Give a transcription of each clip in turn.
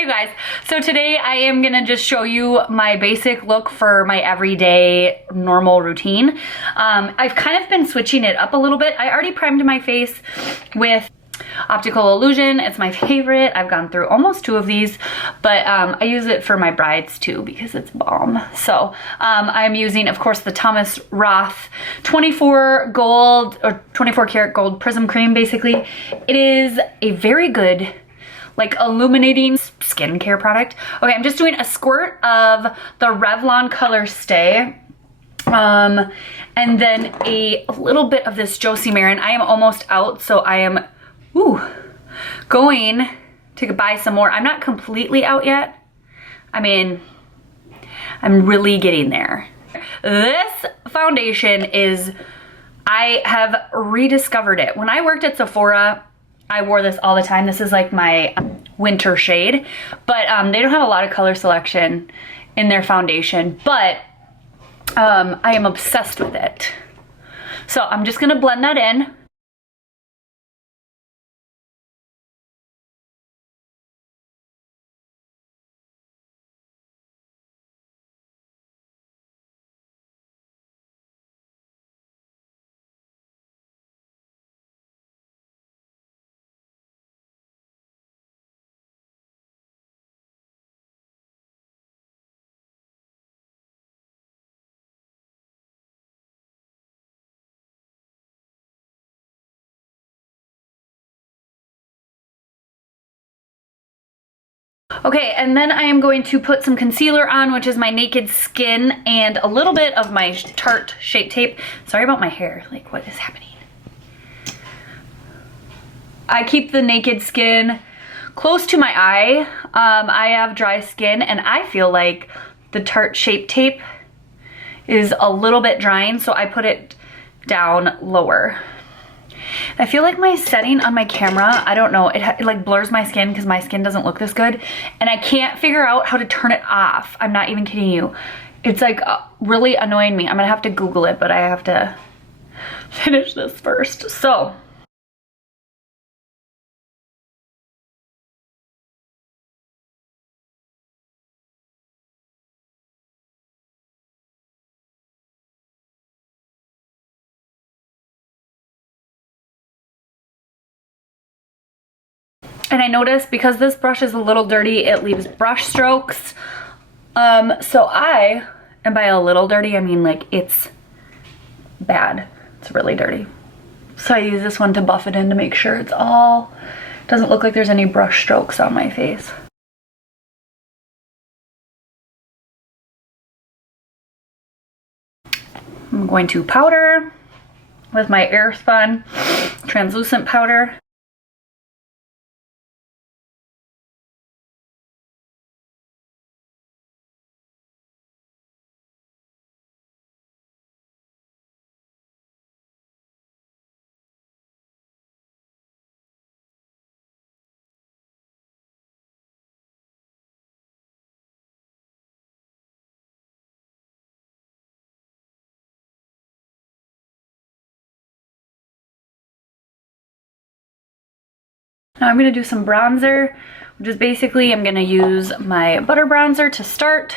Hey guys, so today I am gonna just show you my basic look for my everyday normal routine. I've kind of been switching it up a little bit. I already primed my face with Optical Illusion. It's my favorite. I've gone through almost 2 of these, but I use it for my brides too because it's bomb. So I'm using, of course, the Thomas Roth 24 gold or 24 karat gold prism cream. Basically, it is a very good, like, illuminating skincare product. Okay, I'm just doing a squirt of the Revlon Color Stay. And then a little bit of this Josie Maran. I am almost out, so I am going to buy some more. I'm not completely out yet. I mean, I'm really getting there. This foundation is, I have rediscovered it. When I worked at Sephora, I wore this all the time. This is like my winter shade, but they don't have a lot of color selection in their foundation, but I am obsessed with it. So I'm just gonna blend that in. Okay, and then I am going to put some concealer on, which is my Naked Skin, and a little bit of my Tarte Shape Tape. Sorry about my hair, like, what is happening? I keep the Naked Skin close to my eye. I have dry skin, and I feel like the Tarte Shape Tape is a little bit drying, so I put it down lower. I feel like my setting on my camera, I don't know, it like blurs my skin because my skin doesn't look this good, and I can't figure out how to turn it off. I'm not even kidding you. It's like really annoying me. I'm gonna have to Google it, but I have to finish this first. So and I noticed because this brush is a little dirty, it leaves brush strokes. So I, and by a little dirty, I mean like it's bad. It's really dirty. So I use this one to buff it in to make sure it's all, doesn't look like there's any brush strokes on my face. I'm going to powder with my Airspun translucent powder. Now I'm gonna do some bronzer, which is basically I'm gonna use my butter bronzer to start.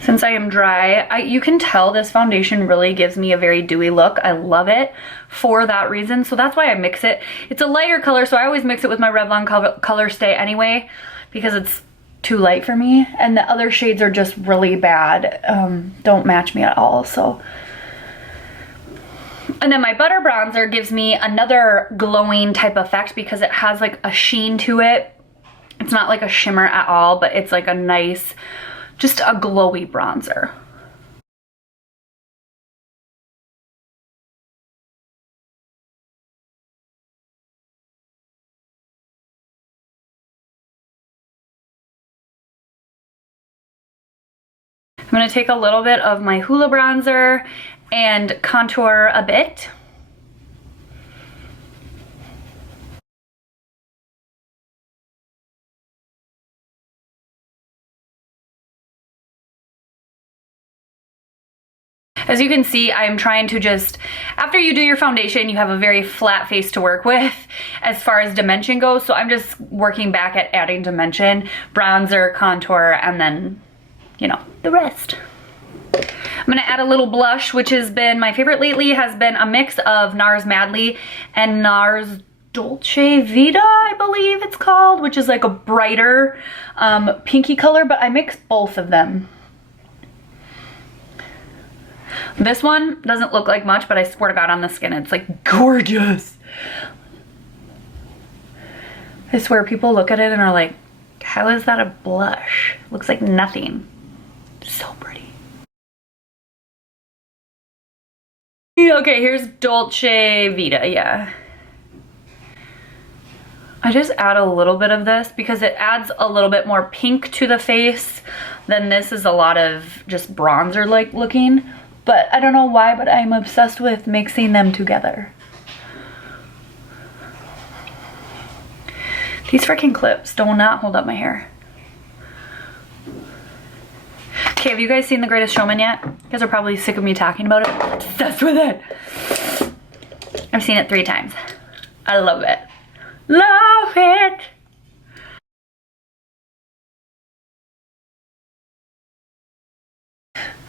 Since I am dry, you can tell this foundation really gives me a very dewy look. I love it for that reason, so that's why I mix it. It's a lighter color, so I always mix it with my Revlon Color Stay anyway, because it's too light for me, and the other shades are just really bad. Don't match me at all, so. And then my butter bronzer gives me another glowing type effect because it has like a sheen to it. It's not like a shimmer at all, but it's like a nice, just a glowy bronzer. I'm gonna take a little bit of my Hoola bronzer and contour a bit. As you can see, I'm trying to just, after you do your foundation, you have a very flat face to work with as far as dimension goes. So I'm just working back at adding dimension, bronzer, contour, and then, you know, the rest. I'm gonna add a little blush, which has been my favorite lately, has been a mix of NARS Madly and NARS Dolce Vita, I believe it's called, which is like a brighter pinky color, but I mixed both of them. This one doesn't look like much, but I swear to God on the skin, it's like gorgeous. I swear people look at it and are like, how is that a blush? Looks like nothing. So pretty. Okay, here's Dolce Vita, yeah. I just add a little bit of this because it adds a little bit more pink to the face than this is a lot of just bronzer like looking. But I don't know why, but I'm obsessed with mixing them together. These freaking clips do not hold up my hair. Okay, have you guys seen The Greatest Showman yet? You guys are probably sick of me talking about it. I'm obsessed with it. I've seen it 3 times. I love it. Love it.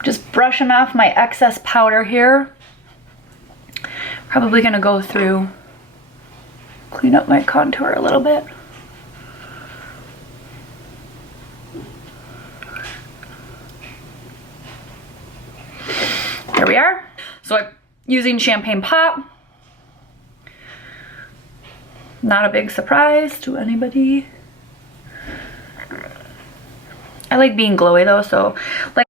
Just brushing off my excess powder here. Probably gonna go through, clean up my contour a little bit. There we are. So I'm using Champagne Pop. Not a big surprise to anybody. I like being glowy though, so like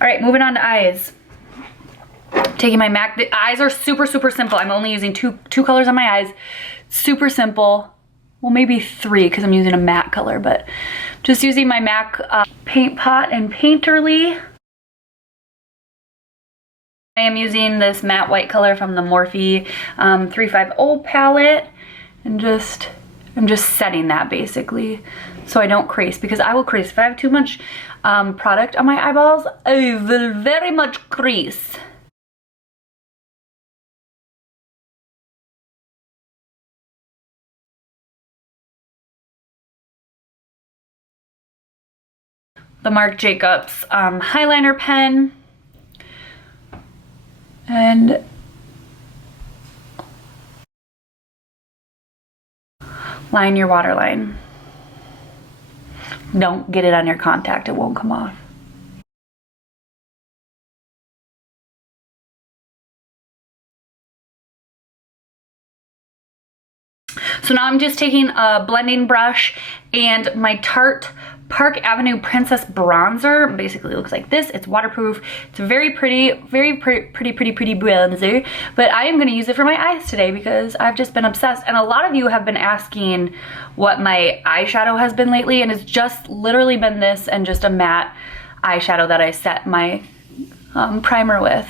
all right, moving on to eyes. Taking my MAC, the eyes are super simple. I'm only using two colors on my eyes. Super simple. Well, maybe 3 because I'm using a matte color, but just using my MAC Paint Pot and Painterly. I am using this matte white color from the Morphe 350 palette, and I'm just setting that basically so I don't crease, because I will crease. If I have too much product on my eyeballs, I will very much crease. The Marc Jacobs highliner pen, and line your waterline. Don't get it on your contact, it won't come off. So now I'm just taking a blending brush and my Tarte Park Avenue Princess Bronzer. Basically looks like this. It's waterproof. It's very pretty bronzer. But I am going to use it for my eyes today because I've just been obsessed. And a lot of you have been asking what my eyeshadow has been lately. And it's just literally been this and just a matte eyeshadow that I set my primer with.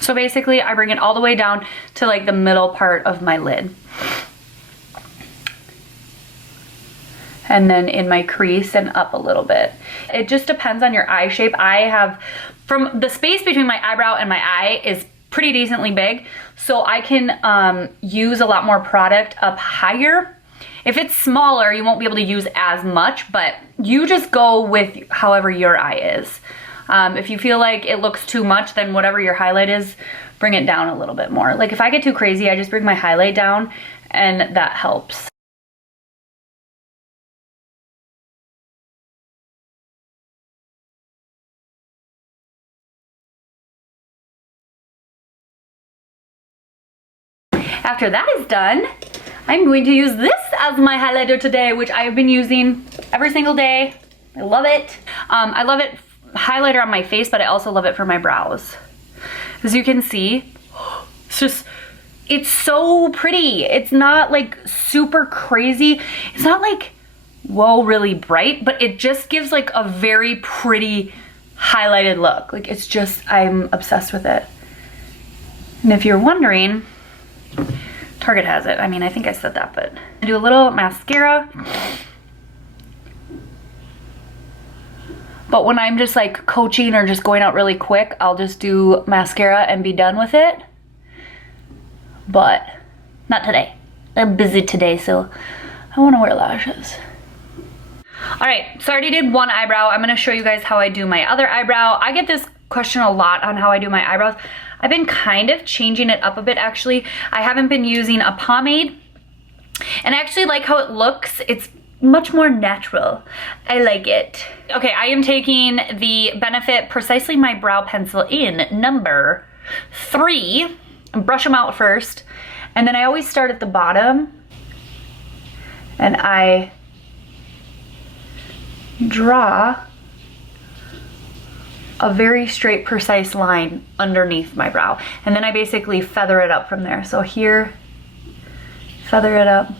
So basically I bring it all the way down to like the middle part of my lid. And then in my crease and up a little bit. It just depends on your eye shape. I have, from the space between my eyebrow and my eye is pretty decently big. So I can use a lot more product up higher. If it's smaller, you won't be able to use as much, but you just go with however your eye is. If you feel like it looks too much, then whatever your highlight is, bring it down a little bit more. Like if I get too crazy, I just bring my highlight down and that helps. After that is done, I'm going to use this as my highlighter today, which I have been using every single day. I love it. I love it highlighter on my face, but I also love it for my brows. As you can see, it's just it's so pretty. It's not like super crazy. It's not like, whoa, really bright, but it just gives like a very pretty highlighted look. Like it's just, I'm obsessed with it. And if you're wondering, Target has it. I mean, I think I said that, but I do a little mascara. But when I'm just like coaching or just going out really quick, I'll just do mascara and be done with it. But not today. I'm busy today, so I want to wear lashes. All right, so I already did one eyebrow. I'm gonna show you guys how I do my other eyebrow. I get this question a lot on how I do my eyebrows. I've been kind of changing it up a bit, actually. I haven't been using a pomade, and I actually like how it looks. It's much more natural. I like it. Okay, I am taking the Benefit Precisely My Brow Pencil in number 3. Brush them out first, and then I always start at the bottom, and I draw a very straight, precise line underneath my brow. And then I basically feather it up from there. So here, feather it up.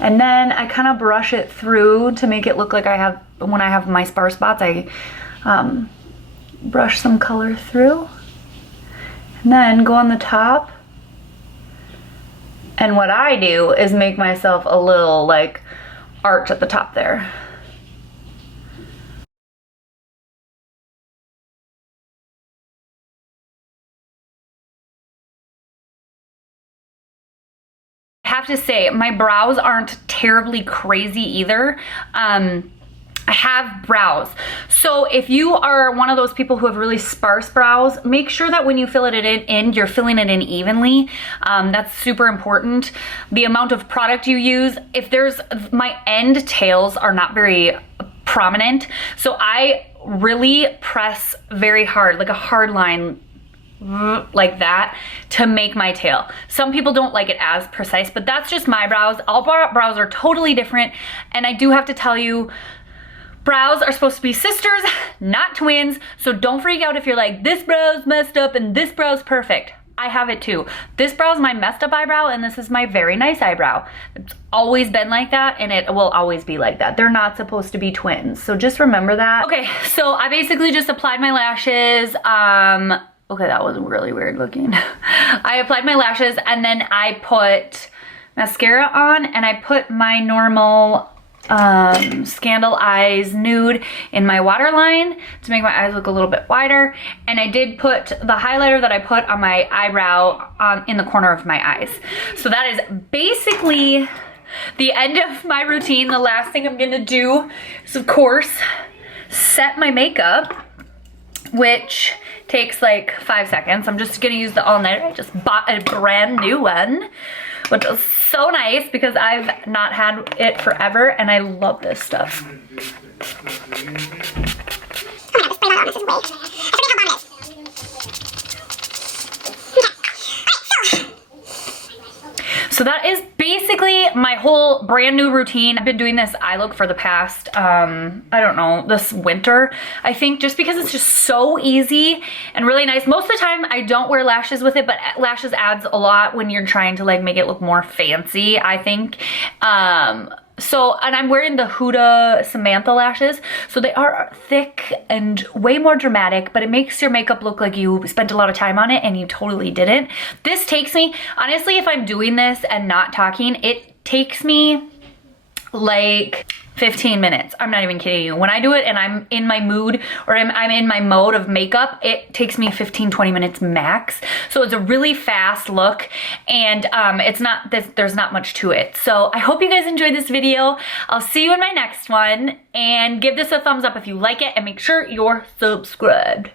And then I kind of brush it through to make it look like I have, when I have my sparse spots, I brush some color through. And then go on the top. And what I do is make myself a little like arch at the top there. I have to say, my brows aren't terribly crazy either. I have brows. So if you are one of those people who have really sparse brows, make sure that when you fill it in, you're filling it in evenly. That's super important. The amount of product you use, my end tails are not very prominent. So I really press very hard, like a hard line, like that, to make my tail. Some people don't like it as precise, but that's just my brows. All brows are totally different. And I do have to tell you, brows are supposed to be sisters, not twins. So don't freak out if you're like, this brow's messed up and this brow's perfect. I have it too. This brow is my messed up eyebrow and this is my very nice eyebrow. It's always been like that and it will always be like that. They're not supposed to be twins. So just remember that. Okay, so I basically just applied my lashes. Okay, that was really weird looking. I applied my lashes and then I put mascara on and I put my normal Scandal Eyes Nude in my waterline to make my eyes look a little bit wider. And I did put the highlighter that I put on my eyebrow in the corner of my eyes. So that is basically the end of my routine. The last thing I'm gonna do is, of course, set my makeup, which takes like 5 seconds. I'm just gonna use the all-nighter. I just bought a brand new one, which is so nice because I've not had it forever and I love this stuff. So that is basically my whole brand new routine. I've been doing this eye look for the past, I don't know, this winter, I think, just because it's just so easy and really nice. Most of the time I don't wear lashes with it, but lashes adds a lot when you're trying to like make it look more fancy, I think. And I'm wearing the Huda Samantha lashes. So they are thick and way more dramatic, but it makes your makeup look like you spent a lot of time on it and you totally didn't. This takes me, honestly, if I'm doing this and not talking, it takes me like 15 minutes. I'm not even kidding you. When I do it and I'm in my mood or I'm in my mode of makeup, it takes me 15-20 minutes max. So it's a really fast look and there's not much to it. So I hope you guys enjoyed this video. I'll see you in my next one and give this a thumbs up if you like it and make sure you're subscribed.